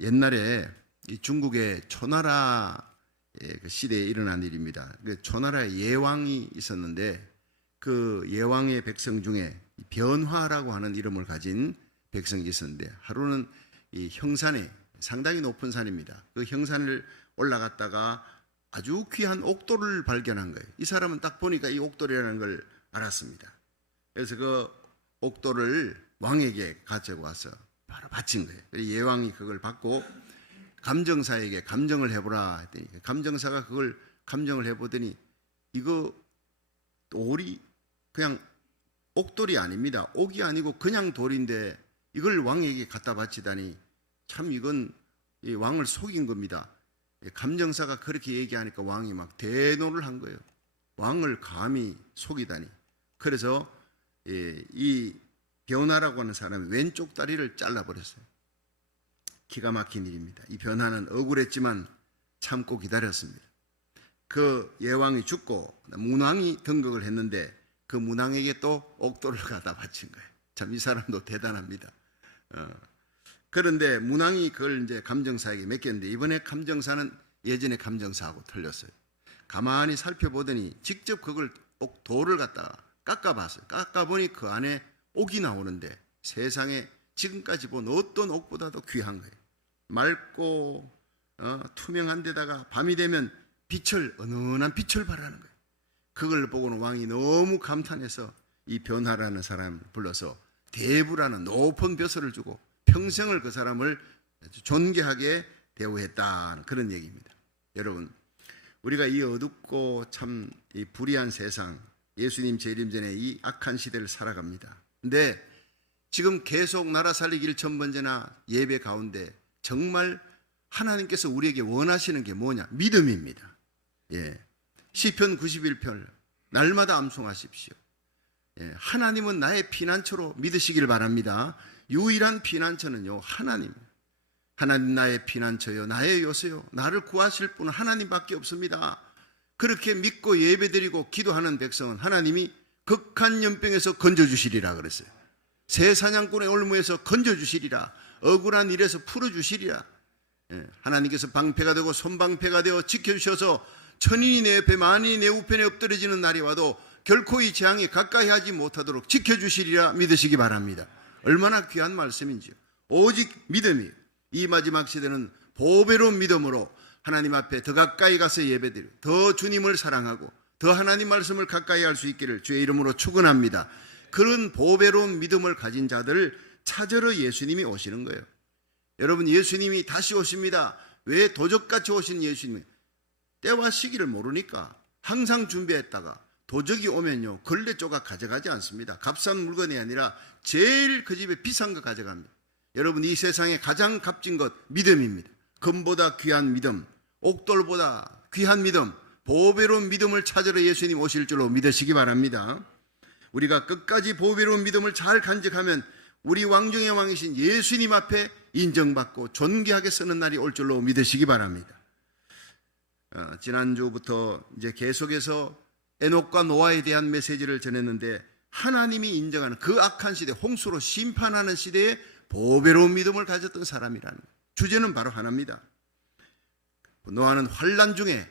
옛날에 이 중국의 초나라 그 시대에 일어난 일입니다. 그 초나라에 예왕이 있었는데 그 예왕의 백성 중에 변화라고 하는 이름을 가진 백성이 있었는데 하루는 이 형산에 상당히 높은 산입니다. 그 형산을 올라갔다가 아주 귀한 옥돌을 발견한 거예요. 이 사람은 딱 보니까 이 옥돌이라는 걸 알았습니다. 그래서 그 옥돌을 왕에게 가지고 와서 바로 바친 거예요. 예왕이 그걸 받고 감정사에게 감정을 해보라 했더니 감정사가 그걸 감정을 해보더니 이거 돌이 그냥 옥돌이 아닙니다. 옥이 아니고 그냥 돌인데 이걸 왕에게 갖다 바치다니 참 이건 이 왕을 속인 겁니다. 감정사가 그렇게 얘기하니까 왕이 막 대노를 한 거예요. 왕을 감히 속이다니. 그래서 이 변화라고 하는 사람이 왼쪽 다리를 잘라버렸어요. 기가 막힌 일입니다. 이 변화는 억울했지만 참고 기다렸습니다. 그 예왕이 죽고 문왕이 등극을 했는데 그 문왕에게 또 옥돌을 갖다 바친 거예요. 참 이 사람도 대단합니다. 그런데 문왕이 그걸 이제 감정사에게 맡겼는데 이번에 감정사는 예전의 감정사하고 틀렸어요. 가만히 살펴보더니 직접 그걸 돌을 갖다가 깎아봤어요. 깎아보니 그 안에 옥이 나오는데 세상에 지금까지 본 어떤 옥보다도 귀한 거예요. 맑고 투명한 데다가 밤이 되면 은은한 빛을 발하는 거예요. 그걸 보고는 왕이 너무 감탄해서 이 변화라는 사람을 불러서 대부라는 높은 벼슬을 주고 평생을 그 사람을 아주 존귀하게 대우했다는 그런 얘기입니다. 여러분, 우리가 이 어둡고 참 이 불의한 세상, 예수님 재림 전에 이 악한 시대를 살아갑니다. 근데 지금 계속 나라 살리기 1,000번째나 예배 가운데 정말 하나님께서 우리에게 원하시는 게 뭐냐? 믿음입니다. 시편 91편 날마다 암송하십시오. 하나님은 나의 피난처로 믿으시길 바랍니다. 유일한 피난처는요, 하나님. 하나님 나의 피난처요, 나의 요새요. 나를 구하실 분은 하나님밖에 없습니다. 그렇게 믿고 예배드리고 기도하는 백성은 하나님이 극한 연병에서 건져주시리라 그랬어요. 새 사냥꾼의 올무에서 건져주시리라. 억울한 일에서 풀어주시리라. 하나님께서 방패가 되고 손방패가 되어 지켜주셔서 천인이 내 옆에 만인이 내 우편에 엎드려지는 날이 와도 결코 이 재앙이 가까이 하지 못하도록 지켜주시리라 믿으시기 바랍니다. 얼마나 귀한 말씀인지요. 오직 믿음이에요. 이 마지막 시대는 보배로운 믿음으로 하나님 앞에 더 가까이 가서 예배드리고 더 주님을 사랑하고 더 하나님 말씀을 가까이 할 수 있기를 주의 이름으로 축원합니다. 그런 보배로운 믿음을 가진 자들을 찾으러 예수님이 오시는 거예요. 여러분, 예수님이 다시 오십니다. 왜 도적같이 오신 예수님이 때와 시기를 모르니까 항상 준비했다가 도적이 오면요 걸레 조각 가져가지 않습니다. 값싼 물건이 아니라 제일 그 집에 비싼 거 가져갑니다. 여러분, 이 세상에 가장 값진 것 믿음입니다. 금보다 귀한 믿음, 옥돌보다 귀한 믿음, 보배로운 믿음을 찾으러 예수님 오실 줄로 믿으시기 바랍니다. 우리가 끝까지 보배로운 믿음을 잘 간직하면 우리 왕 중의 왕이신 예수님 앞에 인정받고 존귀하게 쓰는 날이 올 줄로 믿으시기 바랍니다. 지난주부터 이제 계속해서 에녹과 노아에 대한 메시지를 전했는데 하나님이 인정하는 그 악한 시대, 홍수로 심판하는 시대에 보배로운 믿음을 가졌던 사람이라는 주제는 바로 하나입니다. 노아는 환난 중에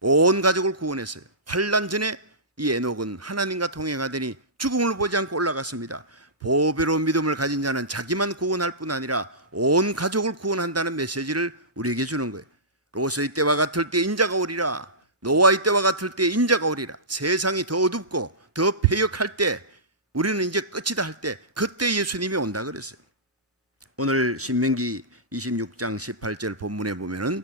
온 가족을 구원했어요. 환난 전에 이 에녹은 하나님과 동행하더니 죽음을 보지 않고 올라갔습니다. 보배로운 믿음을 가진 자는 자기만 구원할 뿐 아니라 온 가족을 구원한다는 메시지를 우리에게 주는 거예요. 롯의 때와 같을 때 인자가 오리라. 노아의 때와 같을 때 인자가 오리라. 세상이 더 어둡고 더 패역할 때 우리는 이제 끝이다 할 때 그때 예수님이 온다 그랬어요. 오늘 신명기 26장 18절 본문에 보면은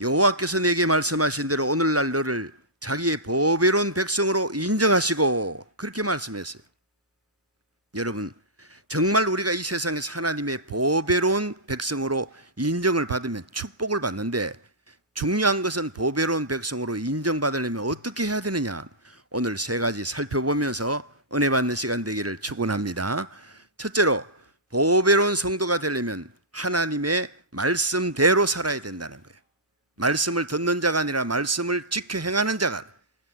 여호와께서 내게 말씀하신 대로 오늘날 너를 자기의 보배로운 백성으로 인정하시고 그렇게 말씀했어요. 여러분, 정말 우리가 이 세상에서 하나님의 보배로운 백성으로 인정을 받으면 축복을 받는데 중요한 것은 보배로운 백성으로 인정받으려면 어떻게 해야 되느냐, 오늘 세 가지 살펴보면서 은혜 받는 시간 되기를 축원합니다. 첫째로 보배로운 성도가 되려면 하나님의 말씀대로 살아야 된다는 거예요. 말씀을 듣는 자가 아니라 말씀을 지켜 행하는 자가,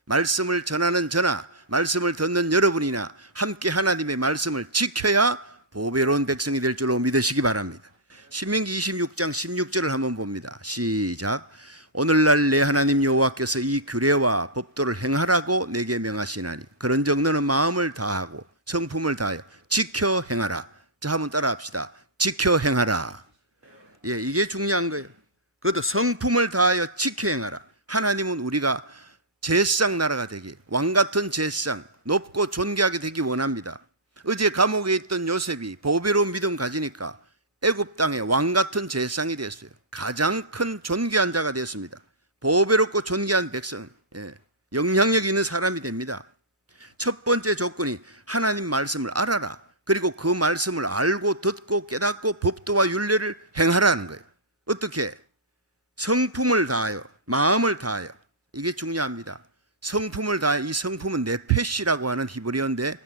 말씀을 전하는 저나 말씀을 듣는 여러분이나 함께 하나님의 말씀을 지켜야 보배로운 백성이 될 줄로 믿으시기 바랍니다. 신명기 26장 16절을 한번 봅니다. 시작. 오늘날 내 하나님 여호와께서 이 규례와 법도를 행하라고 내게 명하시나니 그런즉 너는 마음을 다하고 성품을 다하여 지켜 행하라. 자, 한번 따라합시다. 지켜 행하라. 예, 이게 중요한 거예요. 그것도 성품을 다하여 지켜 행하라. 하나님은 우리가 제사장 나라가 되기, 왕같은 제사장, 높고 존귀하게 되기 원합니다. 어제 감옥에 있던 요셉이 보배로운 믿음 가지니까 애굽 땅의 왕같은 제사장이 됐어요. 가장 큰 존귀한 자가 됐습니다. 보배롭고 존귀한 백성, 영향력 있는 사람이 됩니다. 첫 번째 조건이 하나님 말씀을 알아라. 그리고 그 말씀을 알고 듣고 깨닫고 법도와 율례를 행하라는 거예요. 어떻게? 성품을 다하여, 마음을 다하여. 이게 중요합니다. 성품을 다하여, 이 성품은 네페시라고 하는 히브리어인데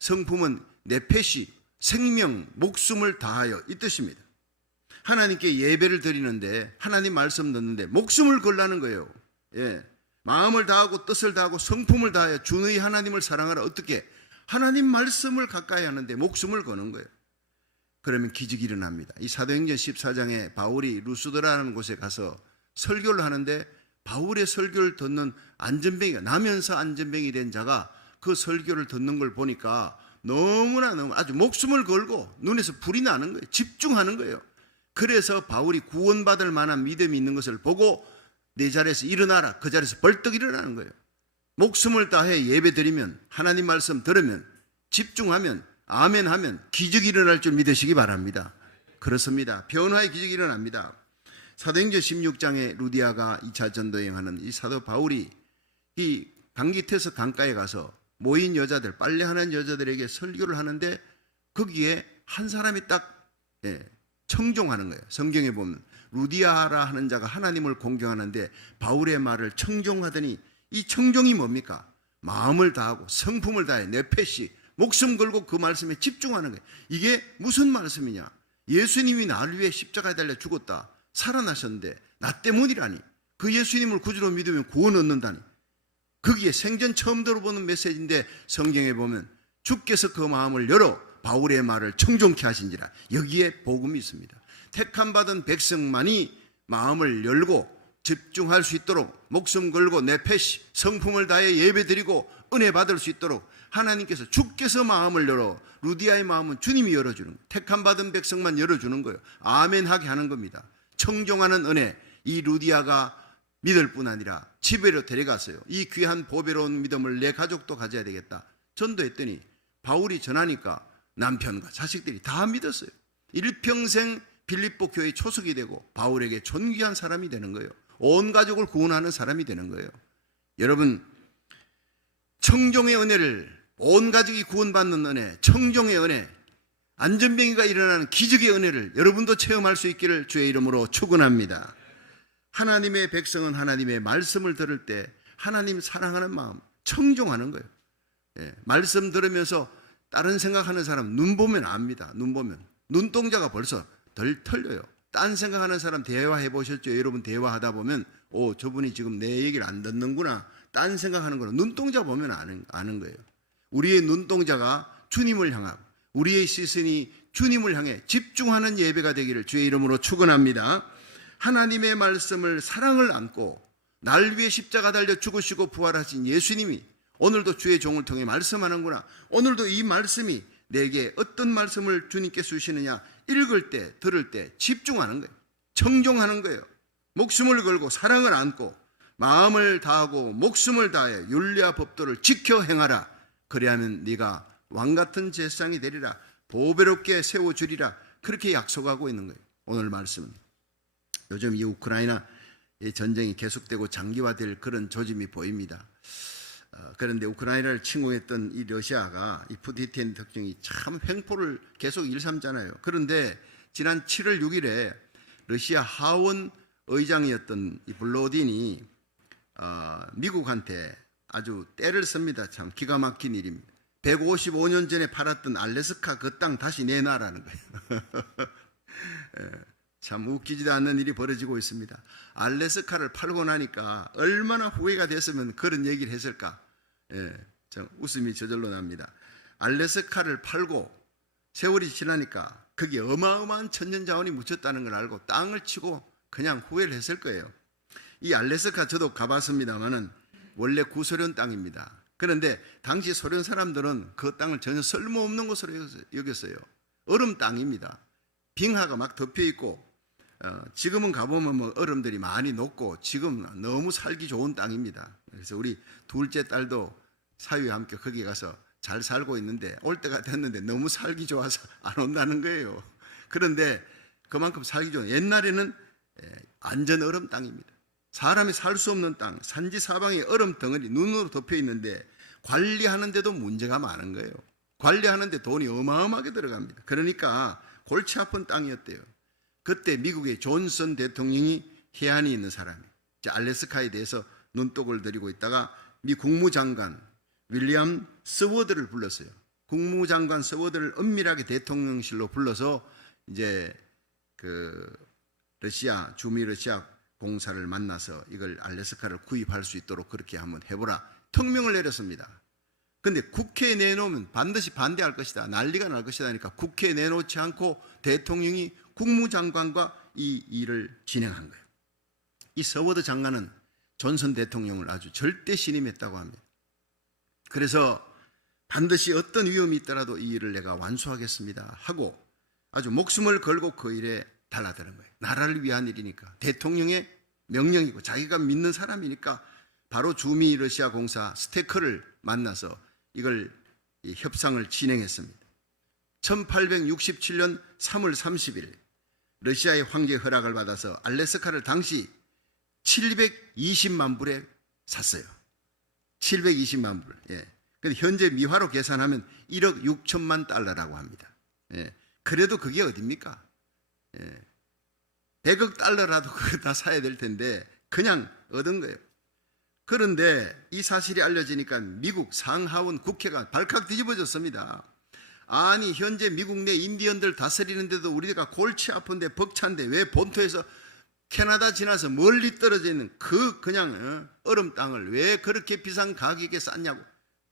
성품은 네페시, 생명, 목숨을 다하여 이 뜻입니다. 하나님께 예배를 드리는데 하나님 말씀 듣는데 목숨을 걸라는 거예요. 예. 마음을 다하고 뜻을 다하고 성품을 다하여 주 너희 하나님을 사랑하라. 어떻게? 하나님 말씀을 가까이 하는데 목숨을 거는 거예요. 그러면 기적이 일어납니다. 이 사도행전 14장에 바울이 루스드라는 곳에 가서 설교를 하는데 바울의 설교를 듣는 안전뱅이가, 나면서 안전뱅이 된 자가 그 설교를 듣는 걸 보니까 너무나 아주 목숨을 걸고 눈에서 불이 나는 거예요. 집중하는 거예요. 그래서 바울이 구원받을 만한 믿음이 있는 것을 보고 내 자리에서 일어나라. 그 자리에서 벌떡 일어나는 거예요. 목숨을 다해 예배드리면, 하나님 말씀 들으면, 집중하면, 아멘하면 기적이 일어날 줄 믿으시기 바랍니다. 그렇습니다. 변화의 기적이 일어납니다. 사도행전 16장에 루디아가 2차 전도여행하는 이 사도 바울이 이 강기태서 강가에 가서 모인 여자들, 빨래하는 여자들에게 설교를 하는데 거기에 한 사람이 딱 청종하는 거예요. 성경에 보면 루디아라 하는 자가 하나님을 공경하는데 바울의 말을 청종하더니 이 청종이 뭡니까? 마음을 다하고 성품을 다해 네페시, 목숨 걸고 그 말씀에 집중하는 거예요. 이게 무슨 말씀이냐? 예수님이 나를 위해 십자가에 달려 죽었다. 살아나셨는데 나 때문이라니. 그 예수님을 구주로 믿으면 구원 얻는다니. 거기에 생전 처음 들어보는 메시지인데 성경에 보면 주께서 그 마음을 열어 바울의 말을 청종케 하신지라. 여기에 복음이 있습니다. 택함 받은 백성만이 마음을 열고 집중할 수 있도록 목숨 걸고 네페시, 성품을 다해 예배드리고 은혜 받을 수 있도록 하나님께서, 주께서 마음을 열어, 루디아의 마음은 주님이 열어주는 거예요. 택함 받은 백성만 열어주는 거예요. 아멘하게 하는 겁니다. 청종하는 은혜, 이 루디아가 믿을 뿐 아니라 집에로 데려갔어요. 이 귀한 보배로운 믿음을 내 가족도 가져야 되겠다. 전도했더니 바울이 전하니까 남편과 자식들이 다 믿었어요. 일평생 빌립보 교회 초석이 되고 바울에게 존귀한 사람이 되는 거예요. 온 가족을 구원하는 사람이 되는 거예요. 여러분, 청종의 은혜를, 온 가족이 구원받는 은혜, 청종의 은혜, 안전병이가 일어나는 기적의 은혜를 여러분도 체험할 수 있기를 주의 이름으로 축원합니다. 하나님의 백성은 하나님의 말씀을 들을 때 하나님 사랑하는 마음, 청종하는 거예요. 말씀 들으면서 다른 생각하는 사람 눈 보면 압니다. 눈 보면 눈동자가 벌써 덜 털려요. 딴 생각하는 사람 대화해 보셨죠? 여러분 대화하다 보면 저분이 지금 내 얘기를 안 듣는구나. 딴 생각하는 거는 눈동자 보면 아는 거예요. 우리의 눈동자가 주님을 향하고 우리의 시선이 주님을 향해 집중하는 예배가 되기를 주의 이름으로 축원합니다. 하나님의 말씀을 사랑을 안고 날 위해 십자가 달려 죽으시고 부활하신 예수님이 오늘도 주의 종을 통해 말씀하는구나. 오늘도 이 말씀이 내게 어떤 말씀을 주님께서 주시느냐, 읽을 때 들을 때 집중하는 거예요. 청종하는 거예요. 목숨을 걸고 사랑을 안고 마음을 다하고 목숨을 다해 율례와 법도를 지켜 행하라. 그리하면 네가 왕같은 제사장이 되리라. 보배롭게 세워주리라. 그렇게 약속하고 있는 거예요. 오늘 말씀은 요즘 이 우크라이나 전쟁이 계속되고 장기화될 그런 조짐이 보입니다. 그런데 우크라이나를 침공했던 이 러시아가 이 푸틴 특징이 참 횡포를 계속 일삼잖아요. 그런데 지난 7월 6일에 러시아 하원 의장이었던 이 블로딘이 미국한테 아주 때를 씁니다. 참 기가 막힌 일입니다. 155년 전에 팔았던 알래스카 그 땅 다시 내놔라는 거예요. 참 웃기지도 않는 일이 벌어지고 있습니다. 알래스카를 팔고 나니까 얼마나 후회가 됐으면 그런 얘기를 했을까. 참 웃음이 저절로 납니다. 알래스카를 팔고 세월이 지나니까 거기에 어마어마한 천년자원이 묻혔다는 걸 알고 땅을 치고 그냥 후회를 했을 거예요. 이 알래스카 저도 가봤습니다만은 원래 구소련 땅입니다. 그런데 당시 소련 사람들은 그 땅을 전혀 쓸모없는 것으로 여겼어요. 얼음 땅입니다. 빙하가 막 덮여 있고 지금은 가보면 뭐 얼음들이 많이 녹고 지금 너무 살기 좋은 땅입니다. 그래서 우리 둘째 딸도 사위와 함께 거기 가서 잘 살고 있는데 올 때가 됐는데 너무 살기 좋아서 안 온다는 거예요. 그런데 그만큼 살기 좋은 옛날에는 완전 얼음 땅입니다. 사람이 살 수 없는 땅, 산지 사방에 얼음 덩어리 눈으로 덮여 있는데 관리하는데도 문제가 많은 거예요. 관리하는데 돈이 어마어마하게 들어갑니다. 그러니까 골치 아픈 땅이었대요. 그때 미국의 존슨 대통령이 해안이 있는 사람이 알래스카에 대해서 눈독을 들이고 있다가 미 국무장관 윌리엄 서워드를 불렀어요. 국무장관 서워드를 은밀하게 대통령실로 불러서 이제 그 러시아 주미 러시아 공사를 만나서 이걸 알래스카를 구입할 수 있도록 그렇게 한번 해보라 특명을 내렸습니다. 근데 국회에 내놓으면 반드시 반대할 것이다, 난리가 날 것이다 하니까 국회에 내놓지 않고 대통령이 국무장관과 이 일을 진행한 거예요. 이 서워드 장관은 존슨 대통령을 아주 절대 신임했다고 합니다. 그래서 반드시 어떤 위험이 있더라도 이 일을 내가 완수하겠습니다 하고 아주 목숨을 걸고 그 일에 달라드는 거예요. 나라를 위한 일이니까 대통령의 명령이고 자기가 믿는 사람이니까 바로 주미 러시아 공사 스테커를 만나서 이걸 협상을 진행했습니다. 1867년 3월 30일 러시아의 황제 허락을 받아서 알래스카를 당시 720만 불에 샀어요. 720만 불. 예. 근데 현재 미화로 계산하면 1억 6천만 달러라고 합니다. 예. 그래도 그게 어딥니까? 예. 100억 달러라도 그거 다 사야 될 텐데 그냥 얻은 거예요. 그런데 이 사실이 알려지니까 미국 상하원 국회가 발칵 뒤집어졌습니다. 아니 현재 미국 내 인디언들 다스리는데도 우리가 골치 아픈데 벅찬데 왜 본토에서 캐나다 지나서 멀리 떨어져 있는 그 그냥 얼음 땅을 왜 그렇게 비싼 가격에 쌌냐고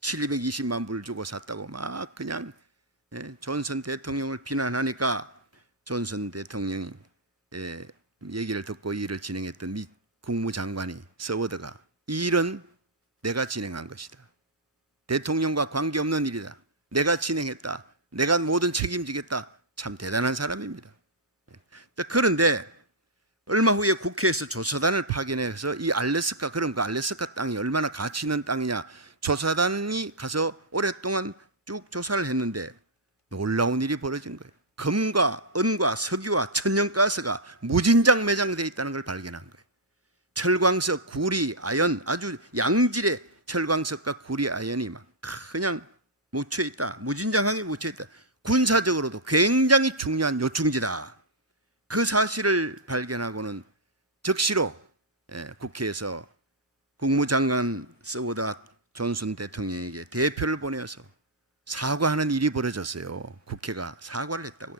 720만 불 주고 샀다고 막 그냥 존슨 대통령을 비난하니까 존슨 대통령이 얘기를 듣고 이 일을 진행했던 미 국무장관이 서워드가 이 일은 내가 진행한 것이다. 대통령과 관계없는 일이다. 내가 진행했다. 내가 모든 책임지겠다. 참 대단한 사람입니다. 그런데 얼마 후에 국회에서 조사단을 파견해서 이 알래스카, 그럼 그 알래스카 땅이 얼마나 가치 있는 땅이냐 조사단이 가서 오랫동안 쭉 조사를 했는데 놀라운 일이 벌어진 거예요. 금과 은과 석유와 천연가스가 무진장 매장되어 있다는 걸 발견한 거예요. 철광석, 구리, 아연, 아주 양질의 철광석과 구리, 아연이 막 그냥 묻혀 있다. 무진장하게 묻혀 있다. 군사적으로도 굉장히 중요한 요충지다. 그 사실을 발견하고는 즉시로 국회에서 국무장관 서워드 존슨 대통령에게 대표를 보내어서 사과하는 일이 벌어졌어요. 국회가 사과를 했다고요.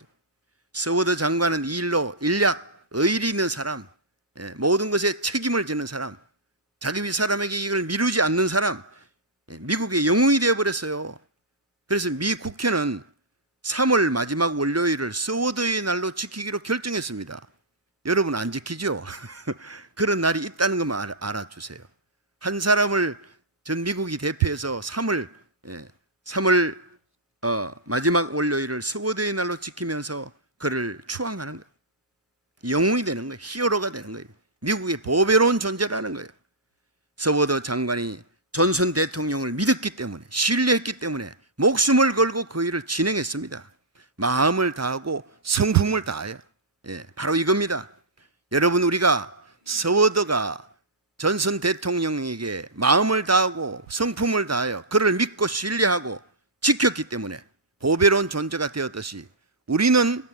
서워드 장관은 이 일로 일약 의리 있는 사람, 모든 것에 책임을 지는 사람, 자기 윗사람에게 이걸 미루지 않는 사람, 미국의 영웅이 되어버렸어요. 그래서 미 국회는 3월 마지막 월요일을 서워드의 날로 지키기로 결정했습니다. 여러분 안 지키죠? 그런 날이 있다는 것만 알아주세요. 한 사람을 전 미국이 대표해서 3월 마지막 월요일을 서워드의 날로 지키면서 그를 추앙하는 거예요. 영웅이 되는 거예요. 히어로가 되는 거예요. 미국의 보배로운 존재라는 거예요. 서워드 장관이 존슨 대통령을 믿었기 때문에, 신뢰했기 때문에 목숨을 걸고 그 일을 진행했습니다. 마음을 다하고 성품을 다하여. 바로 이겁니다. 여러분, 우리가 서워드가 존슨 대통령에게 마음을 다하고 성품을 다하여 그를 믿고 신뢰하고 지켰기 때문에 보배로운 존재가 되었듯이 우리는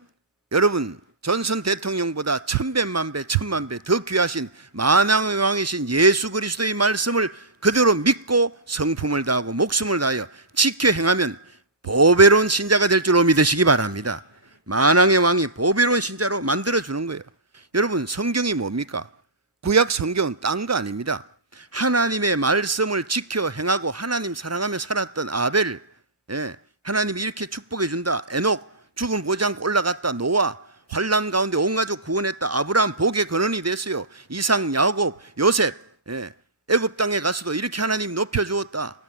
여러분 존슨 대통령보다 천배만배 천만배 더 귀하신 만왕의 왕이신 예수 그리스도의 말씀을 그대로 믿고 성품을 다하고 목숨을 다하여 지켜 행하면 보배로운 신자가 될 줄로 믿으시기 바랍니다. 만왕의 왕이 보배로운 신자로 만들어주는 거예요. 여러분, 성경이 뭡니까? 구약 성경은 딴 거 아닙니다. 하나님의 말씀을 지켜 행하고 하나님 사랑하며 살았던 아벨, 하나님이 이렇게 축복해 준다. 에녹, 죽음 보지 않고 올라갔다. 노아 환난 가운데 온 가족 구원했다. 아브라함 복의 근원이 됐어요. 이삭, 야곱, 요셉, 애굽 땅에 가서도 이렇게 하나님 높여주었다.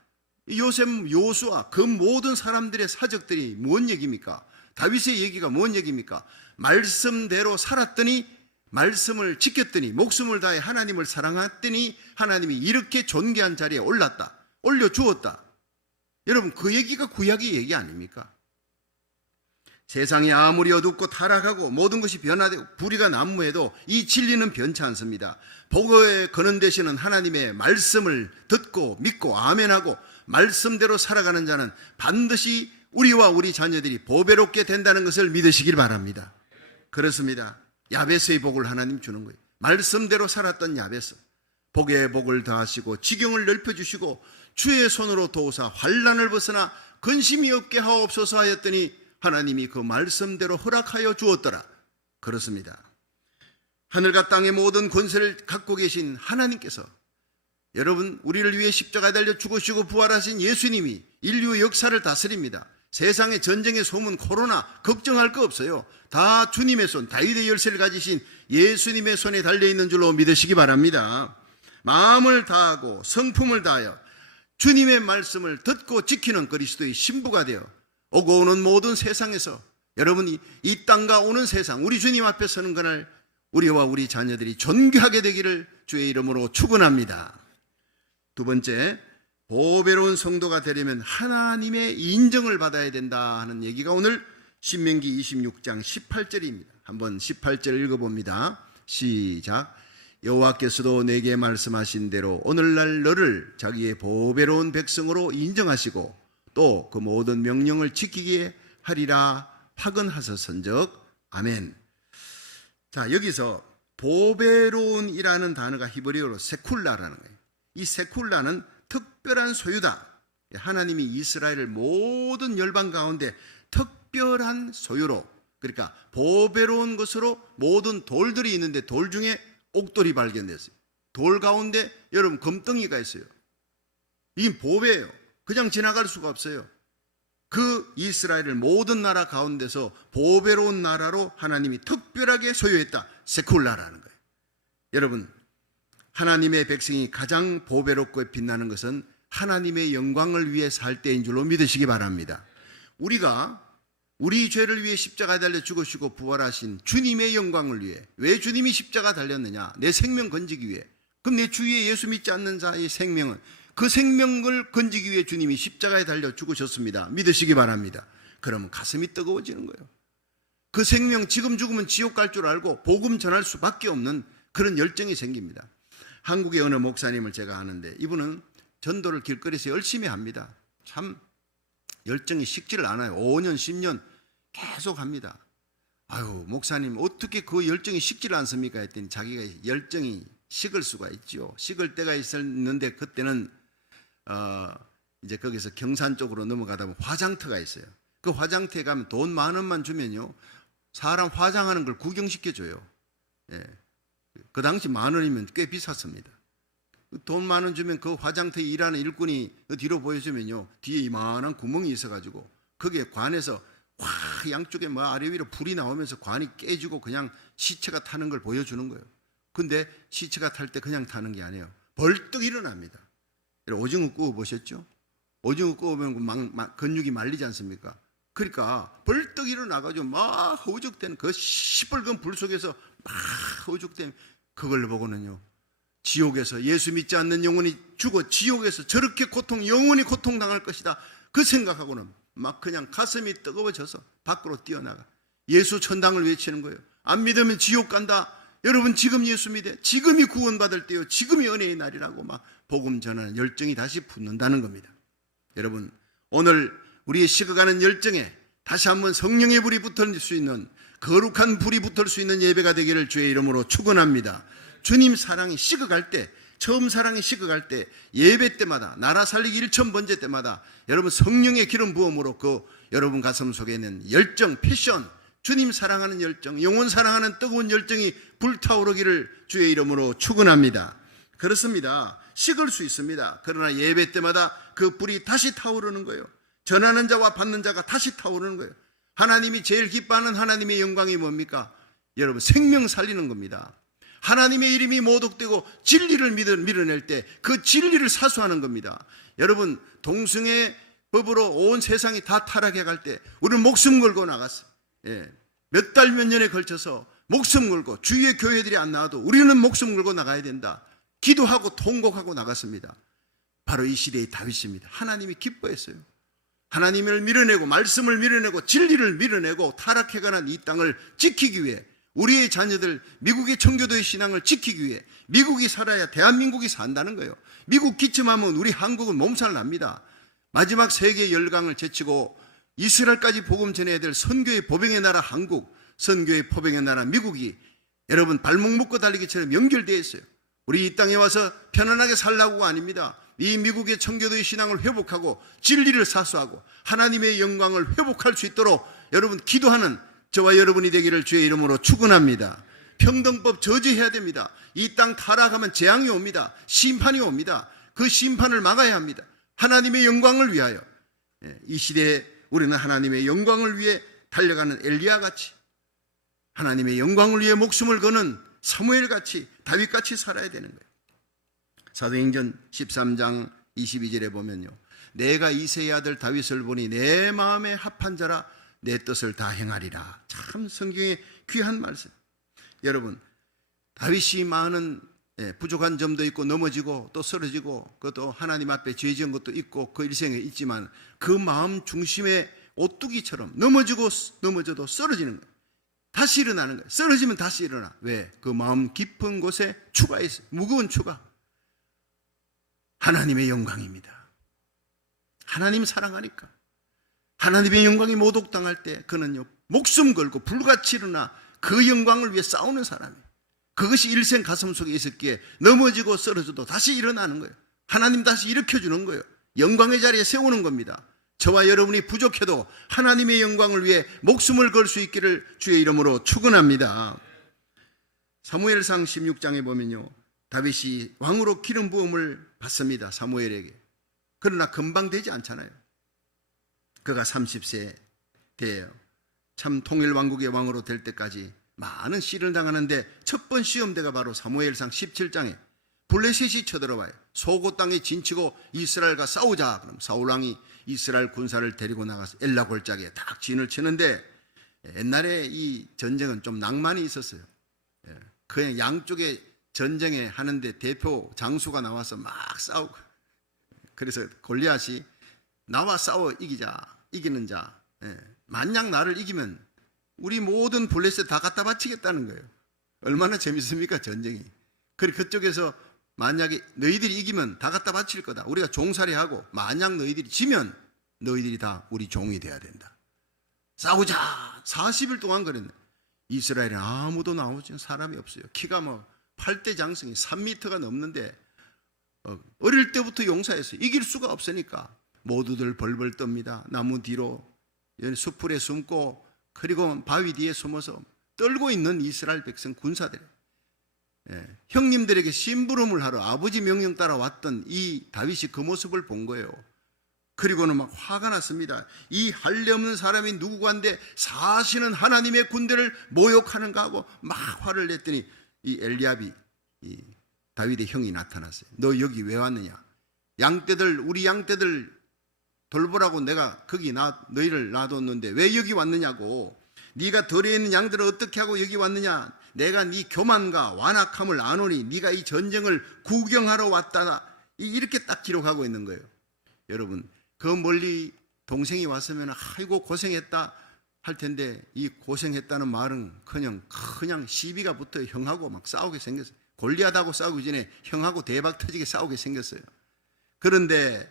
요셉, 요수아 그 모든 사람들의 사적들이 뭔 얘기입니까? 다윗의 얘기가 뭔 얘기입니까? 말씀대로 살았더니, 말씀을 지켰더니, 목숨을 다해 하나님을 사랑했더니 하나님이 이렇게 존귀한 자리에 올랐다, 올려주었다. 여러분, 그 얘기가 구약의 얘기 아닙니까? 세상이 아무리 어둡고 타락하고 모든 것이 변화되고 불의가 난무해도 이 진리는 변치 않습니다. 복의 근원 되시는 하나님의 말씀을 듣고 믿고 아멘하고 말씀대로 살아가는 자는 반드시 우리와 우리 자녀들이 보배롭게 된다는 것을 믿으시길 바랍니다. 그렇습니다. 야베스의 복을 하나님 주는 거예요. 말씀대로 살았던 야베스, 복의 복을 더하시고 지경을 넓혀주시고 주의 손으로 도우사 환난을 벗어나 근심이 없게 하옵소서 하였더니 하나님이 그 말씀대로 허락하여 주었더라. 그렇습니다. 하늘과 땅의 모든 권세를 갖고 계신 하나님께서, 여러분, 우리를 위해 십자가에 달려 죽으시고 부활하신 예수님이 인류 역사를 다스립니다. 세상의 전쟁의 소문, 코로나 걱정할 거 없어요. 다 주님의 손, 다윗의 열쇠를 가지신 예수님의 손에 달려있는 줄로 믿으시기 바랍니다. 마음을 다하고 성품을 다하여 주님의 말씀을 듣고 지키는 그리스도의 신부가 되어 오고 오는 모든 세상에서, 여러분이 이 땅과 오는 세상, 우리 주님 앞에 서는 그날 우리와 우리 자녀들이 존귀하게 되기를 주의 이름으로 축원합니다. 두 번째, 보배로운 성도가 되려면 하나님의 인정을 받아야 된다 하는 얘기가 오늘 신명기 26장 18절입니다. 한번 18절 읽어봅니다. 시작. 여호와께서도 내게 말씀하신 대로 오늘날 너를 자기의 보배로운 백성으로 인정하시고 또 그 모든 명령을 지키게 하리라 파근하셨은즉 아멘. 자, 여기서 보배로운이라는 단어가 히브리어로 세쿨라라는 거예요. 이 세쿨라는 특별한 소유다. 하나님이 이스라엘을 모든 열방 가운데 특별한 소유로, 그러니까 보배로운 것으로 모든 돌들이 있는데 돌 중에 옥돌이 발견됐어요. 돌 가운데 여러분 금덩이가 있어요. 이게 보배예요. 그냥 지나갈 수가 없어요. 그 이스라엘을 모든 나라 가운데서 보배로운 나라로 하나님이 특별하게 소유했다. 세쿨라라는 거예요. 여러분, 하나님의 백성이 가장 보배롭고 빛나는 것은 하나님의 영광을 위해 살 때인 줄로 믿으시기 바랍니다. 우리가 우리 죄를 위해 십자가에 달려 죽으시고 부활하신 주님의 영광을 위해, 왜 주님이 십자가 달렸느냐? 내 생명 건지기 위해. 그럼 내 주위에 예수 믿지 않는 자의 생명은, 그 생명을 건지기 위해 주님이 십자가에 달려 죽으셨습니다. 믿으시기 바랍니다. 그러면 가슴이 뜨거워지는 거예요. 그 생명, 지금 죽으면 지옥 갈 줄 알고 복음 전할 수밖에 없는 그런 열정이 생깁니다. 한국의 어느 목사님을 제가 아는데 이분은 전도를 길거리에서 열심히 합니다. 참 열정이 식지를 않아요. 5년, 10년 계속 합니다. 아유, 목사님 어떻게 그 열정이 식지를 않습니까? 했더니 자기가 열정이 식을 수가 있죠. 식을 때가 있었는데 그때는 이제 거기서 경산 쪽으로 넘어가다 보면 화장터가 있어요. 그 화장터에 가면 돈 10,000원만 주면요, 사람 화장하는 걸 구경시켜줘요. 예. 그 당시 10,000원이면 꽤 비쌌습니다. 돈 10,000원 주면 그 화장터에 일하는 일꾼이 그 뒤로 보여주면요, 뒤에 이만한 구멍이 있어가지고 거기에 관에서 확 양쪽에 뭐 아래 위로 불이 나오면서 관이 깨지고 그냥 시체가 타는 걸 보여주는 거예요. 근데 시체가 탈 때 그냥 타는 게 아니에요. 벌떡 일어납니다. 오징어 구워 보셨죠? 오징어 구우면 근육이 말리지 않습니까? 그러니까 벌떡 일어나가지고 막 허우적대는 그 시뻘건 불 속에서 막 허우적대는, 그걸 보고는요, 지옥에서 예수 믿지 않는 영혼이 죽어 지옥에서 저렇게 영원히 고통당할 것이다, 그 생각하고는 막 그냥 가슴이 뜨거워져서 밖으로 뛰어나가 예수 천당을 외치는 거예요. 안 믿으면 지옥 간다. 여러분, 지금 예수 믿어. 지금이 구원받을 때요, 지금이 은혜의 날이라고 막 복음 전하는 열정이 다시 붙는다는 겁니다. 여러분, 오늘 우리의 식어가는 열정에 다시 한번 성령의 불이 붙을 수 있는, 거룩한 불이 붙을 수 있는 예배가 되기를 주의 이름으로 축원합니다. 주님 사랑이 식어갈 때, 처음 사랑이 식어갈 때, 예배 때마다, 나라 살리기 1,000번째 때마다 여러분 성령의 기름 부음으로 그 여러분 가슴 속에 있는 열정, 패션, 주님 사랑하는 열정, 영혼 사랑하는 뜨거운 열정이 불타오르기를 주의 이름으로 축원합니다. 그렇습니다. 식을 수 있습니다. 그러나 예배 때마다 그 불이 다시 타오르는 거예요. 전하는 자와 받는 자가 다시 타오르는 거예요. 하나님이 제일 기뻐하는 하나님의 영광이 뭡니까? 여러분, 생명 살리는 겁니다. 하나님의 이름이 모독되고 진리를 밀어낼 때 그 진리를 사수하는 겁니다. 여러분, 동성애 법으로 온 세상이 다 타락해 갈 때 우리는 목숨 걸고 나갔어요. 몇 달 몇 년에 걸쳐서 목숨 걸고, 주위의 교회들이 안 나와도 우리는 목숨 걸고 나가야 된다, 기도하고 통곡하고 나갔습니다. 바로 이 시대의 다윗입니다. 하나님이 기뻐했어요. 하나님을 밀어내고, 말씀을 밀어내고, 진리를 밀어내고 타락해가는 이 땅을 지키기 위해, 우리의 자녀들, 미국의 청교도의 신앙을 지키기 위해, 미국이 살아야 대한민국이 산다는 거예요. 미국 기침하면 우리 한국은 몸살 납니다. 마지막 세계 열강을 제치고 이스라엘까지 복음 전해야 될 선교의 보병의 나라 한국, 선교의 포병의 나라 미국이 여러분 발목 묶고 달리기처럼 연결되어 있어요. 우리 이 땅에 와서 편안하게 살라고가 아닙니다. 이 미국의 청교도의 신앙을 회복하고 진리를 사수하고 하나님의 영광을 회복할 수 있도록 여러분 기도하는 저와 여러분이 되기를 주의 이름으로 축원합니다. 평등법 저지해야 됩니다. 이 땅 타락하면 재앙이 옵니다. 심판이 옵니다. 그 심판을 막아야 합니다. 하나님의 영광을 위하여. 이 시대에 우리는 하나님의 영광을 위해 달려가는 엘리야같이, 하나님의 영광을 위해 목숨을 거는 사무엘같이, 다윗같이 살아야 되는 거예요. 사도행전 13장 22절에 보면요, 내가 이새의 아들 다윗을 보니 내 마음에 합한 자라 내 뜻을 다 행하리라. 참 성경의 귀한 말씀. 여러분, 다윗이 많은 부족한 점도 있고 넘어지고 또 쓰러지고 그것도 하나님 앞에 죄 지은 것도 있고 그 일생에 있지만 그 마음 중심에 오뚜기처럼 넘어져도 쓰러지는 거예요. 다시 일어나는 거예요. 쓰러지면 다시 일어나. 왜? 그 마음 깊은 곳에 추가 있어요. 무거운 추가. 하나님의 영광입니다. 하나님 사랑하니까. 하나님의 영광이 모독당할 때 그는요, 목숨 걸고 불같이 일어나 그 영광을 위해 싸우는 사람이에요. 그것이 일생 가슴 속에 있었기에 넘어지고 쓰러져도 다시 일어나는 거예요. 하나님 다시 일으켜주는 거예요. 영광의 자리에 세우는 겁니다. 저와 여러분이 부족해도 하나님의 영광을 위해 목숨을 걸 수 있기를 주의 이름으로 축원합니다. 사무엘상 16장에 보면요, 다윗이 왕으로 기름 부음을 받습니다. 사무엘에게. 그러나 금방 되지 않잖아요. 그가 30세 돼요. 참 통일왕국의 왕으로 될 때까지 많은 시련을 당하는데 첫 번 시험대가 바로 사무엘상 17장에 블레셋이 쳐들어와요. 소고 땅에 진치고 이스라엘과 싸우자. 그럼 사울왕이 이스라엘 군사를 데리고 나가서 엘라 골짜기에 딱 진을 치는데, 옛날에 이 전쟁은 좀 낭만이 있었어요. 그냥 양쪽에 전쟁에 하는데 대표 장수가 나와서 막 싸우고, 그래서 골리앗이 나와 싸워 이기는 자, 만약 나를 이기면 우리 모든 블레셋 다 갖다 바치겠다는 거예요. 얼마나 재밌습니까, 전쟁이. 그리고 그쪽에서 만약에 너희들이 이기면 다 갖다 바칠 거다. 우리가 종살이하고, 만약 너희들이 지면 너희들이 다 우리 종이 돼야 된다. 싸우자. 40일 동안 그랬네. 이스라엘에 아무도 나오지 사람이 없어요. 키가 뭐 8대 장성이 3m가 넘는데 어릴 때부터 용사했어요. 이길 수가 없으니까 모두들 벌벌 떱니다. 나무 뒤로 수풀에 숨고, 그리고 바위 뒤에 숨어서 떨고 있는 이스라엘 백성 군사들, 형님들에게 심부름을 하러 아버지 명령 따라 왔던 이 다윗이 그 모습을 본 거예요. 그리고는 막 화가 났습니다. 이 할례 없는 사람이 누구간데 사시는 하나님의 군대를 모욕하는가 하고 막 화를 냈더니 이 엘리압이, 이 다윗의 형이 나타났어요. 너 여기 왜 왔느냐? 우리 양떼들 돌보라고 내가 거기 너희를 놔뒀는데 왜 여기 왔느냐고. 네가 덜에 있는 양들을 어떻게 하고 여기 왔느냐? 내가 네 교만과 완악함을 아노니 네가 이 전쟁을 구경하러 왔다. 이렇게 딱 기록하고 있는 거예요. 여러분, 그 멀리 동생이 왔으면 아이고 고생했다 할 텐데, 이 고생했다는 말은 그냥 시비가 붙어 형하고 막 싸우게 생겼어요. 골리앗하고 싸우기 전에 형하고 대박 터지게 싸우게 생겼어요. 그런데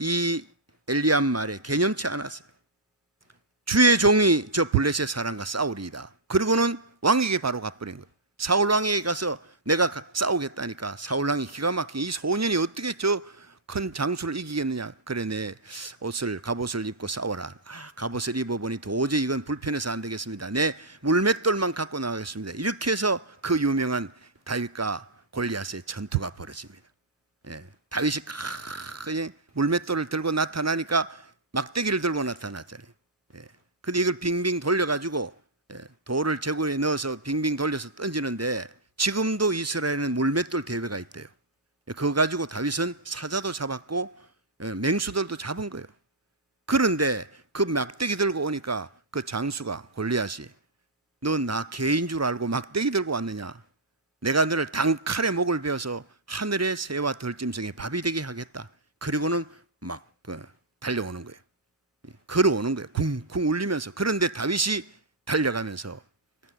이 엘리압 말에 개념치 않았어요. 주의 종이 저 블레셋 사람과 싸우리이다. 그리고는 왕에게 바로 가버린 거예요. 사울 왕에게 가서 내가 싸우겠다니까 사울 왕이 기가 막히게, 이 소년이 어떻게 저 큰 장수를 이기겠느냐. 그래, 내 갑옷을 입고 싸워라. 갑옷을 입어보니 도저히 이건 불편해서 안 되겠습니다. 내 물맷돌만 갖고 나가겠습니다. 이렇게 해서 그 유명한 다윗과 골리앗의 전투가 벌어집니다. 다윗이 크게 물맷돌을 들고 나타나니까 막대기를 들고 나타났잖아요. 근데 이걸 빙빙 돌려가지고 돌을 제구에 넣어서 빙빙 돌려서 던지는데 지금도 이스라엘에는 물맷돌 대회가 있대요. 그거 가지고 다윗은 사자도 잡았고 맹수들도 잡은 거예요. 그런데 그 막대기 들고 오니까 그 장수가 골리앗이 너 나 개인 줄 알고 막대기 들고 왔느냐? 내가 너를 단칼에 목을 베어서 하늘의 새와 들짐승의 밥이 되게 하겠다. 그리고는 막 달려오는 거예요. 걸어오는 거예요. 쿵쿵 울리면서. 그런데 다윗이 달려가면서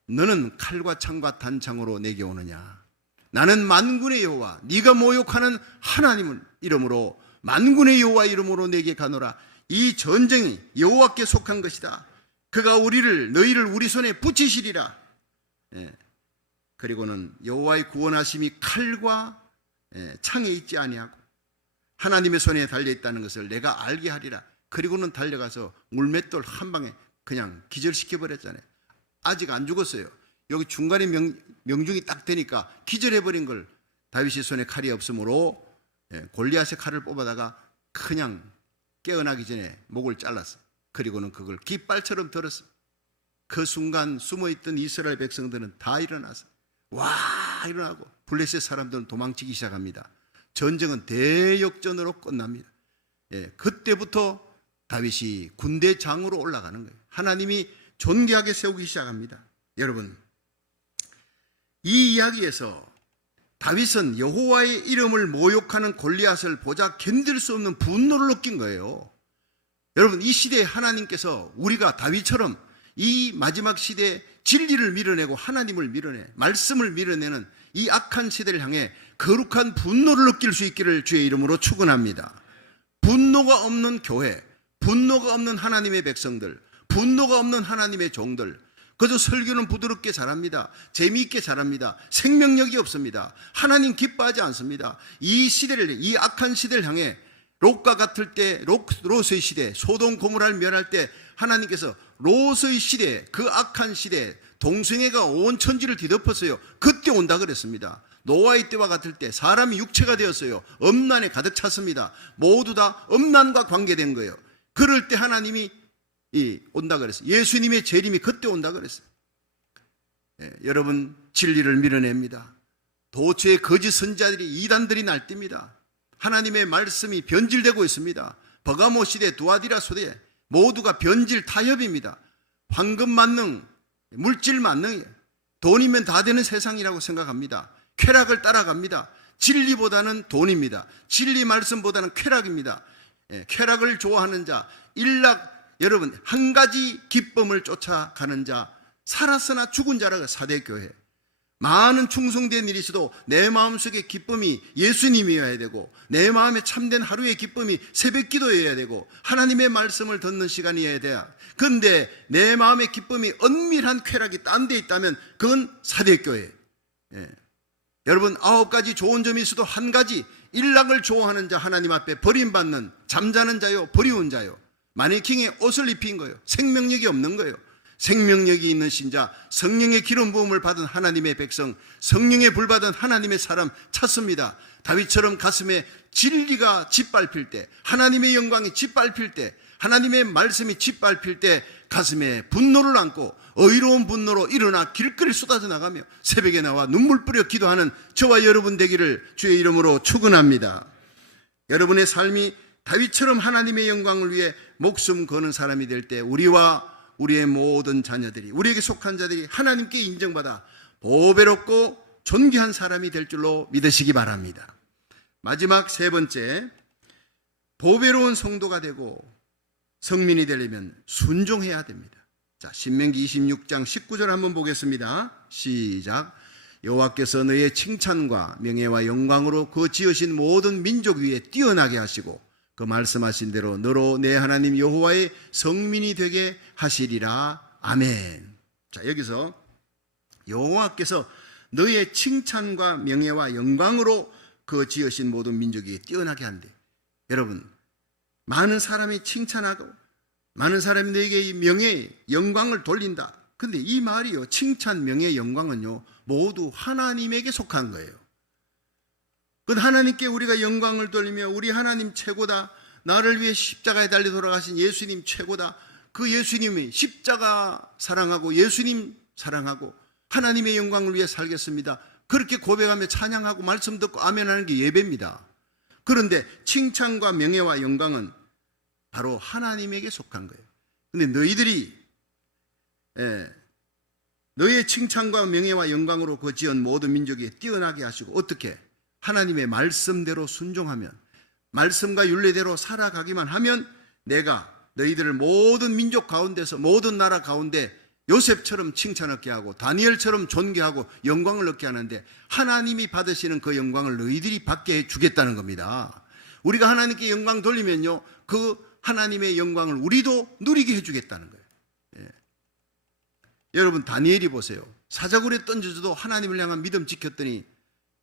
너는 칼과 창과 단창으로 내게 오느냐? 나는 만군의 여호와 네가 모욕하는 하나님을 이름으로 만군의 여호와 이름으로 내게 가노라. 이 전쟁이 여호와께 속한 것이다. 그가 너희를 우리 손에 붙이시리라. 그리고는 여호와의 구원하심이 칼과 창에 있지 아니하고 하나님의 손에 달려있다는 것을 내가 알게 하리라. 그리고는 달려가서 물맷돌 한 방에 그냥 기절시켜버렸잖아요. 아직 안 죽었어요. 여기 중간에 명중이 딱 되니까 기절해버린 걸 다윗의 손에 칼이 없으므로 골리앗의 칼을 뽑아다가 그냥 깨어나기 전에 목을 잘랐어요. 그리고는 그걸 깃발처럼 들었어요. 그 순간 숨어있던 이스라엘 백성들은 다 일어났어요. 와 일어나고 블레셋 사람들은 도망치기 시작합니다. 전쟁은 대역전으로 끝납니다. 그때부터 다윗이 군대장으로 올라가는 거예요. 하나님이 존귀하게 세우기 시작합니다. 여러분, 이 이야기에서 다윗은 여호와의 이름을 모욕하는 골리앗을 보자 견딜 수 없는 분노를 느낀 거예요. 여러분, 이 시대에 하나님께서 우리가 다윗처럼 이 마지막 시대에 진리를 밀어내고 하나님을 말씀을 밀어내는 이 악한 시대를 향해 거룩한 분노를 느낄 수 있기를 주의 이름으로 축원합니다. 분노가 없는 교회, 분노가 없는 하나님의 백성들, 분노가 없는 하나님의 종들, 그저 설교는 부드럽게 잘합니다. 재미있게 잘합니다. 생명력이 없습니다. 하나님 기뻐하지 않습니다. 이 악한 시대를 향해 롯과 같을 때, 롯의 시대, 소돔 고모라를 멸할 때 하나님께서 롯의 시대, 그 악한 시대, 동성애가 온 천지를 뒤덮었어요. 그때 온다 그랬습니다. 노아의 때와 같을 때 사람이 육체가 되었어요. 엄난에 가득 찼습니다. 모두 다 엄난과 관계된 거예요. 그럴 때 하나님이 온다 그랬어요. 예수님의 재림이 그때 온다 그랬어요. 여러분, 진리를 밀어냅니다. 도처의 거짓 선지자들이, 이단들이 날뜁니다. 하나님의 말씀이 변질되고 있습니다. 버가모 시대, 두아디라 소대 모두가 변질 타협입니다. 황금 만능, 물질 만능이에요. 돈이면 다 되는 세상이라고 생각합니다. 쾌락을 따라갑니다. 진리보다는 돈입니다. 진리 말씀보다는 쾌락입니다. 쾌락을 좋아하는 자, 여러분, 한 가지 기쁨을 쫓아가는 자, 살았으나 죽은 자라고 사대교회. 많은 충성된 일이 있어도 내 마음속에 기쁨이 예수님이어야 되고, 내 마음에 참된 하루의 기쁨이 새벽 기도여야 되고, 하나님의 말씀을 듣는 시간이어야 돼요. 그런데 내 마음의 기쁨이 은밀한 쾌락이 딴 데 있다면 그건 사대교회. 여러분, 9가지 좋은 점이 있어도 한 가지, 일락을 좋아하는 자, 하나님 앞에 버림받는 잠자는 자요, 버리운 자요, 마네킹의 옷을 입힌 거예요. 생명력이 없는 거예요. 생명력이 있는 신자, 성령의 기름 부음을 받은 하나님의 백성, 성령의 불 받은 하나님의 사람 찾습니다. 다윗처럼 가슴에 진리가 짓밟힐 때, 하나님의 영광이 짓밟힐 때, 하나님의 말씀이 짓밟힐 때 가슴에 분노를 안고 의로운 분노로 일어나 길거리 쏟아져 나가며 새벽에 나와 눈물 뿌려 기도하는 저와 여러분 되기를 주의 이름으로 축원합니다. 여러분의 삶이 다윗처럼 하나님의 영광을 위해 목숨 거는 사람이 될 때 우리와 우리의 모든 자녀들이, 우리에게 속한 자들이 하나님께 인정받아 보배롭고 존귀한 사람이 될 줄로 믿으시기 바랍니다. 마지막 세 번째, 보배로운 성도가 되고 성민이 되려면 순종해야 됩니다. 자, 신명기 26장 19절 한번 보겠습니다. 시작. 여호와께서 너의 칭찬과 명예와 영광으로 그 지으신 모든 민족 위에 뛰어나게 하시고 그 말씀하신 대로 너로 내 하나님 여호와의 성민이 되게 하시리라. 아멘. 자, 여기서 여호와께서 너의 칭찬과 명예와 영광으로 그 지으신 모든 민족 위에 뛰어나게 한대. 여러분, 많은 사람이 칭찬하고 많은 사람이 너에게 이 명예, 영광을 돌린다. 근데 이 말이요, 칭찬, 명예, 영광은요 모두 하나님에게 속한 거예요. 그 하나님께 우리가 영광을 돌리며 우리 하나님 최고다, 나를 위해 십자가에 달려 돌아가신 예수님 최고다, 그 예수님이 십자가 사랑하고 예수님 사랑하고 하나님의 영광을 위해 살겠습니다. 그렇게 고백하며 찬양하고 말씀 듣고 아멘하는 게 예배입니다. 그런데 칭찬과 명예와 영광은 바로 하나님에게 속한 거예요. 근데 너희들이 너희의 칭찬과 명예와 영광으로 그 지은 모든 민족이 뛰어나게 하시고 어떻게? 하나님의 말씀대로 순종하면, 말씀과 율례대로 살아가기만 하면 내가 너희들을 모든 민족 가운데서 모든 나라 가운데 요셉처럼 칭찬 얻게 하고 다니엘처럼 존귀하고 영광을 얻게 하는데 하나님이 받으시는 그 영광을 너희들이 받게 해주겠다는 겁니다. 우리가 하나님께 영광 돌리면요, 그 하나님의 영광을 우리도 누리게 해주겠다는 거예요. 예. 여러분 다니엘이 보세요. 사자굴에 던져져도 하나님을 향한 믿음 지켰더니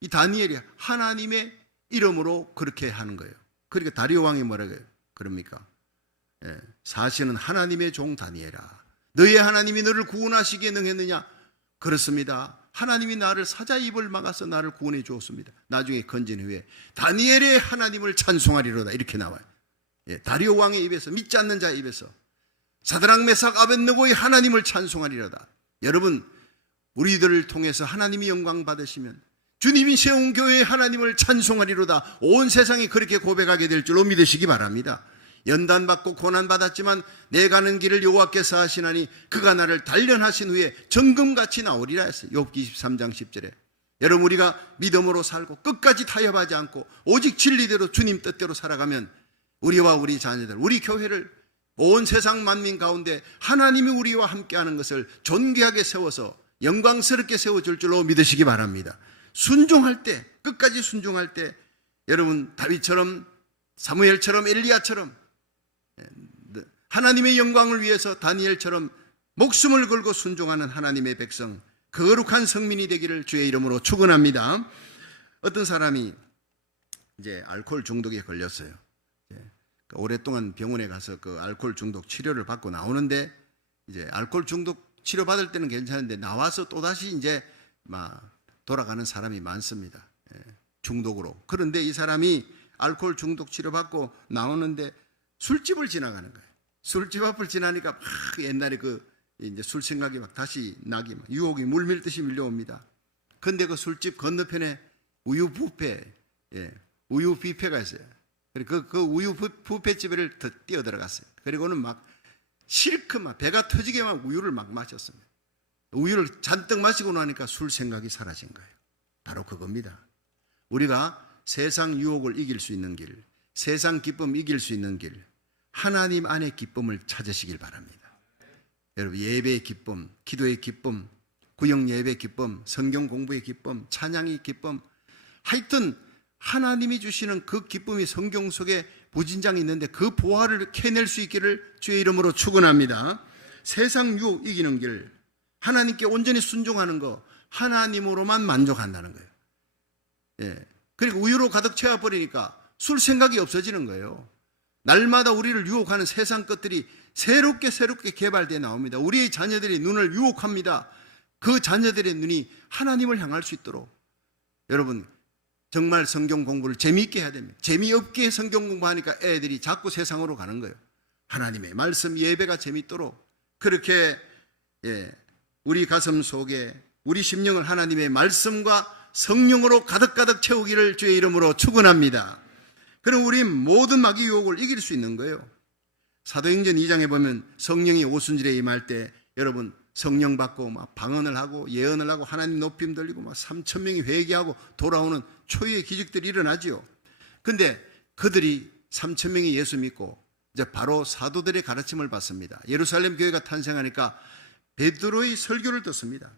이 다니엘이 하나님의 이름으로 그렇게 하는 거예요. 그러니까 다리오 왕이 뭐라고 해요? 그럽니까? 예. 사실은 하나님의 종 다니엘아, 너의 하나님이 너를 구원하시기에 능했느냐? 그렇습니다. 하나님이 나를 사자 입을 막아서 나를 구원해 주었습니다. 나중에 건진 후에 다니엘의 하나님을 찬송하리로다 이렇게 나와요. 예, 다리오 왕의 입에서, 믿지 않는 자의 입에서 사드락 메삭 아벳느고의 하나님을 찬송하리로다. 여러분, 우리들을 통해서 하나님이 영광 받으시면 주님이 세운 교회의 하나님을 찬송하리로다. 온 세상이 그렇게 고백하게 될 줄로 믿으시기 바랍니다. 연단받고 고난받았지만 내 가는 길을 여호와께서 하시나니 그가 나를 단련하신 후에 정금같이 나오리라 했어요. 욥기 23장 10절에. 여러분, 우리가 믿음으로 살고 끝까지 타협하지 않고 오직 진리대로 주님 뜻대로 살아가면 우리와 우리 자녀들, 우리 교회를 온 세상 만민 가운데 하나님이 우리와 함께하는 것을 존귀하게 세워서 영광스럽게 세워줄 줄로 믿으시기 바랍니다. 순종할 때, 끝까지 순종할 때 여러분 다윗처럼, 사무엘처럼, 엘리야처럼 하나님의 영광을 위해서 다니엘처럼 목숨을 걸고 순종하는 하나님의 백성, 거룩한 성민이 되기를 주의 이름으로 축원합니다. 어떤 사람이 이제 알코올 중독에 걸렸어요. 오랫동안 병원에 가서 그 알코올 중독 치료를 받고 나오는데 이제 알코올 중독 치료 받을 때는 괜찮은데 나와서 또다시 이제 막 돌아가는 사람이 많습니다. 중독으로. 그런데 이 사람이 알코올 중독 치료 받고 나오는데 술집을 지나가는 거예요. 술집 앞을 지나니까 막 옛날에 그 이제 술 생각이 막 다시 나기, 막 유혹이 물밀듯이 밀려옵니다. 근데 그 술집 건너편에 우유 뷔페가 있어요. 그리고 그 우유 뷔페집을 뛰어 들어갔어요. 그리고는 막 실컷 막 배가 터지게 막 우유를 막 마셨습니다. 우유를 잔뜩 마시고 나니까 술 생각이 사라진 거예요. 바로 그겁니다. 우리가 세상 유혹을 이길 수 있는 길, 세상 기쁨 이길 수 있는 길, 하나님 안의 기쁨을 찾으시길 바랍니다. 여러분, 예배의 기쁨, 기도의 기쁨, 구역 예배 기쁨, 성경 공부의 기쁨, 찬양의 기쁨, 하여튼 하나님이 주시는 그 기쁨이 성경 속에 부진장이 있는데 그 보화를 캐낼 수 있기를 주의 이름으로 축원합니다. 세상 유혹 이기는 길, 하나님께 온전히 순종하는 거, 하나님으로만 만족한다는 거예요. 예. 그리고 우유로 가득 채워버리니까 술 생각이 없어지는 거예요. 날마다 우리를 유혹하는 세상 것들이 새롭게 개발되어 나옵니다. 우리의 자녀들이 눈을 유혹합니다. 그 자녀들의 눈이 하나님을 향할 수 있도록 여러분, 정말 성경 공부를 재미있게 해야 됩니다. 재미없게 성경 공부하니까 애들이 자꾸 세상으로 가는 거예요. 하나님의 말씀 예배가 재미있도록 그렇게 우리 가슴 속에 우리 심령을 하나님의 말씀과 성령으로 가득가득 채우기를 주의 이름으로 축원합니다. 그럼 우리 모든 마귀 유혹을 이길 수 있는 거예요. 사도행전 2장에 보면 성령이 오순절에 임할 때 여러분 성령 받고 막 방언을 하고 예언을 하고 하나님 높임 들리고 막 3,000명이 회개하고 돌아오는 초유의 기적들이 일어나지요. 근데 그들이 3,000명이 예수 믿고 이제 바로 사도들의 가르침을 받습니다. 예루살렘 교회가 탄생하니까 베드로의 설교를 듣습니다.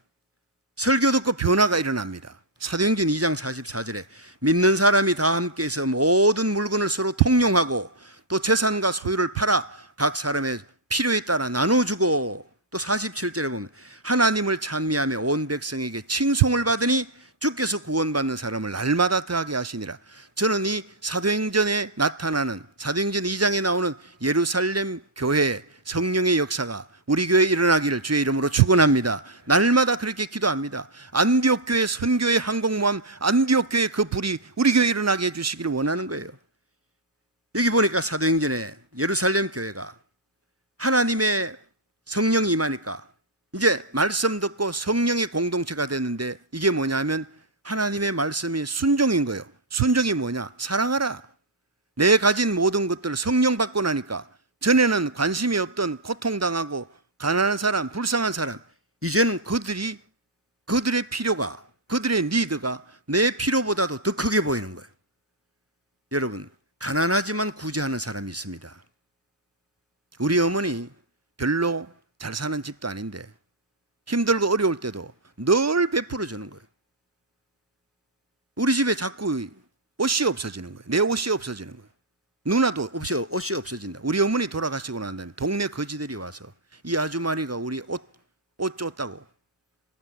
설교 듣고 변화가 일어납니다. 사도행전 2장 44절에 믿는 사람이 다 함께해서 모든 물건을 서로 통용하고 또 재산과 소유를 팔아 각 사람의 필요에 따라 나눠주고, 또 47절에 보면 하나님을 찬미하며 온 백성에게 칭송을 받으니 주께서 구원받는 사람을 날마다 더하게 하시니라. 저는 이 사도행전에 나타나는, 사도행전 2장에 나오는 예루살렘 교회의 성령의 역사가 우리 교회에 일어나기를 주의 이름으로 축원합니다. 날마다 그렇게 기도합니다. 안디옥 교회 선교의 항공모함, 안디옥 교회 그 불이 우리 교회에 일어나게 해주시기를 원하는 거예요. 여기 보니까 사도행전에 예루살렘 교회가 하나님의 성령이 임하니까 이제 말씀 듣고 성령의 공동체가 됐는데, 이게 뭐냐 하면 하나님의 말씀이 순종인 거예요. 순종이 뭐냐? 사랑하라. 내 가진 모든 것들을 성령 받고 나니까, 전에는 관심이 없던 고통당하고 가난한 사람, 불쌍한 사람, 이제는 그들의 필요가, 그들의 니드가 내 필요보다도 더 크게 보이는 거예요. 여러분, 가난하지만 구제하는 사람이 있습니다. 우리 어머니 별로 잘 사는 집도 아닌데 힘들고 어려울 때도 늘 베풀어 주는 거예요. 우리 집에 자꾸 옷이 없어지는 거예요. 내 옷이 없어지는 거예요. 누나도 옷이 없어진다. 우리 어머니 돌아가시고 난 다음에 동네 거지들이 와서 이 아주머니가 우리 옷 줬다고,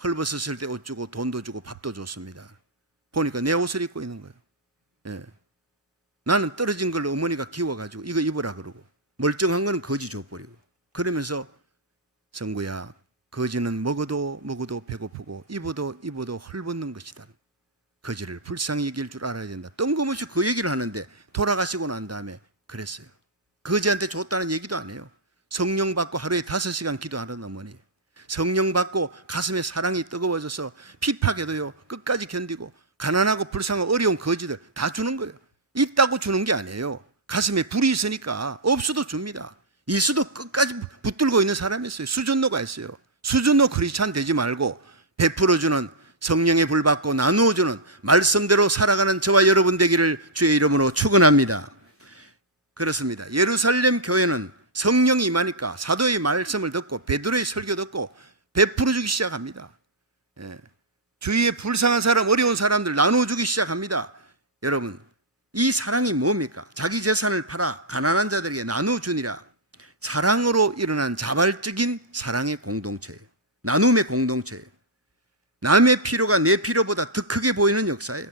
헐벗었을 때 옷 주고 돈도 주고 밥도 줬습니다. 보니까 내 옷을 입고 있는 거예요. 예. 나는 떨어진 걸로 어머니가 키워가지고 이거 입으라 그러고, 멀쩡한 거는 거지 줘버리고, 그러면서 성구야, 거지는 먹어도 배고프고 입어도 헐벗는 것이다. 거지를 불쌍히 여길 줄 알아야 된다. 뜬금없이 그 얘기를 하는데, 돌아가시고 난 다음에 그랬어요. 거지한테 줬다는 얘기도 안 해요. 성령 받고 하루에 5시간 기도하는 어머니, 성령 받고 가슴에 사랑이 뜨거워져서 핍박해도요 끝까지 견디고, 가난하고 불쌍하고 어려운 거지들 다 주는 거예요. 있다고 주는 게 아니에요. 가슴에 불이 있으니까 없어도 줍니다. 있어도 끝까지 붙들고 있는 사람이 있어요. 수준노가 있어요. 수준노 크리스찬 되지 말고 베풀어주는, 성령의 불 받고 나누어주는, 말씀대로 살아가는 저와 여러분 되기를 주의 이름으로 축원합니다. 그렇습니다. 예루살렘 교회는 성령이 임하니까 사도의 말씀을 듣고 베드로의 설교 듣고 베풀어주기 시작합니다. 예. 주위에 불쌍한 사람, 어려운 사람들 나누어주기 시작합니다. 여러분, 이 사랑이 뭡니까? 자기 재산을 팔아 가난한 자들에게 나누어주니라. 사랑으로 일어난 자발적인 사랑의 공동체예요. 나눔의 공동체예요. 남의 필요가 내 필요보다 더 크게 보이는 역사예요.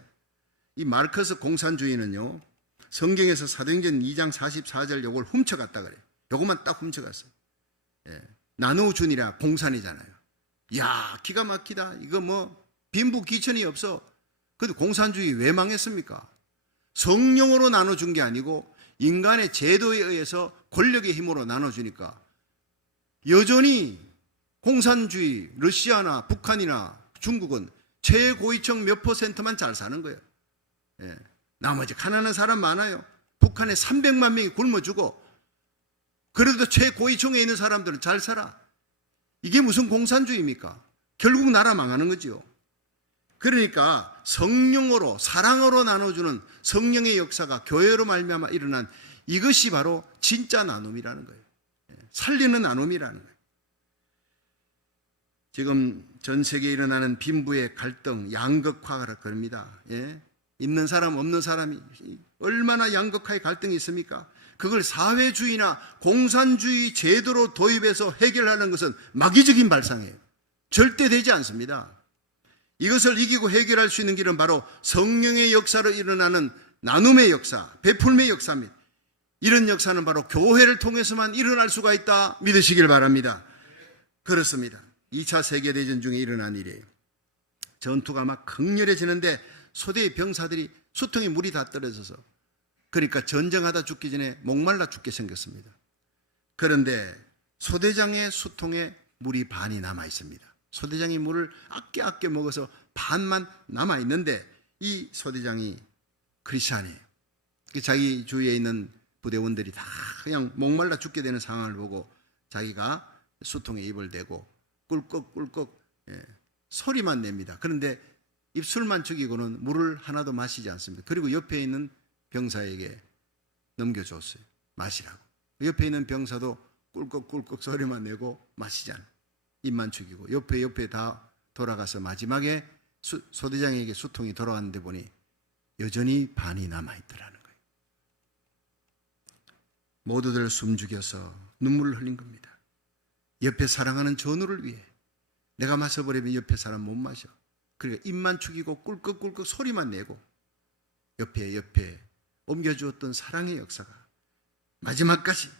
이 마르크스 공산주의는요, 성경에서 사도행전 2장 44절 요걸 훔쳐갔다 그래요. 요것만 딱 훔쳐갔어요. 예. 나누어주니라 공산이잖아요. 이야, 기가 막히다. 이거 뭐 빈부귀천이 없어. 근데 공산주의 왜 망했습니까? 성령으로 나눠준 게 아니고 인간의 제도에 의해서 권력의 힘으로 나눠주니까 여전히 공산주의, 러시아나 북한이나 중국은 최고위층 몇 %만 잘 사는 거예요. 예. 나머지 가난한 사람 많아요. 북한에 300만 명이 굶어 죽어. 그래도 최고위층에 있는 사람들은 잘 살아. 이게 무슨 공산주의입니까? 결국 나라 망하는 거죠. 그러니까 성령으로, 사랑으로 나눠주는 성령의 역사가 교회로 말미암아 일어난, 이것이 바로 진짜 나눔이라는 거예요. 살리는 나눔이라는 거예요. 지금 전 세계에 일어나는 빈부의 갈등, 양극화라 그럽니다. 예? 있는 사람 없는 사람이 얼마나 양극화의 갈등이 있습니까? 그걸 사회주의나 공산주의 제도로 도입해서 해결하는 것은 마귀적인 발상이에요. 절대 되지 않습니다. 이것을 이기고 해결할 수 있는 길은 바로 성령의 역사로 일어나는 나눔의 역사, 베풀매의 역사입니다. 이런 역사는 바로 교회를 통해서만 일어날 수가 있다 믿으시길 바랍니다. 그렇습니다. 2차 세계대전 중에 일어난 일이에요. 전투가 막 극렬해지는데 소대의 병사들이 수통에 물이 다 떨어져서, 그러니까 전쟁하다 죽기 전에 목말라 죽게 생겼습니다. 그런데 소대장의 수통에 물이 반이 남아 있습니다. 소대장이 물을 아껴 먹어서 반만 남아 있는데, 이 소대장이 크리스찬이에요. 자기 주위에 있는 부대원들이 다 그냥 목말라 죽게 되는 상황을 보고 자기가 수통에 입을 대고 꿀꺽꿀꺽 소리만 냅니다. 그런데 입술만 죽이고는 물을 하나도 마시지 않습니다. 그리고 옆에 있는 병사에게 넘겨줬어요. 마시라고. 옆에 있는 병사도 꿀꺽꿀꺽 소리만 내고 마시지 않아요. 입만 죽이고 옆에 다 돌아가서 마지막에 소대장에게 수통이 돌아왔는데 보니 여전히 반이 남아있더라는 거예요. 모두들 숨죽여서 눈물을 흘린 겁니다. 옆에 사랑하는 전우를 위해 내가 마셔버리면 옆에 사람 못 마셔. 그러니까 입만 죽이고 꿀꺽꿀꺽 소리만 내고 옆에 옮겨주었던 사랑의 역사가 마지막까지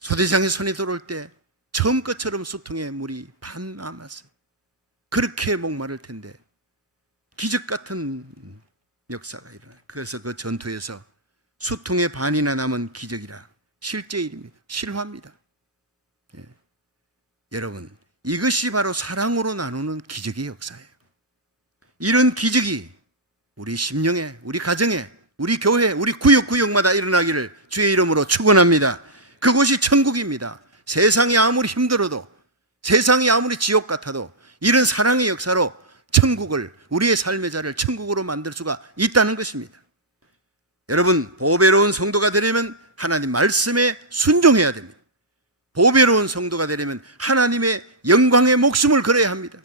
소대장의 손에 들어올 때 처음 것처럼 수통에 물이 반 남았어요. 그렇게 목마를 텐데 기적 같은 역사가 일어나요. 그래서 그 전투에서 수통의 반이나 남은 기적이라 실제 일입니다. 실화입니다. 여러분, 이것이 바로 사랑으로 나누는 기적의 역사예요. 이런 기적이 우리 심령에, 우리 가정에, 우리 교회, 우리 구역구역마다 일어나기를 주의 이름으로 축원합니다. 그곳이 천국입니다. 세상이 아무리 힘들어도, 세상이 아무리 지옥 같아도 이런 사랑의 역사로 천국을, 우리의 삶의 자리를 천국으로 만들 수가 있다는 것입니다. 여러분, 보배로운 성도가 되려면 하나님 말씀에 순종해야 됩니다. 보배로운 성도가 되려면 하나님의 영광의 목숨을 걸어야 합니다.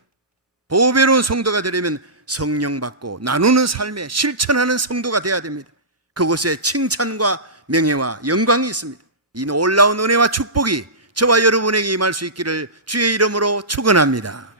보배로운 성도가 되려면 성령 받고 나누는 삶에 실천하는 성도가 되어야 됩니다. 그곳에 칭찬과 명예와 영광이 있습니다. 이 놀라운 은혜와 축복이 저와 여러분에게 임할 수 있기를 주의 이름으로 축원합니다.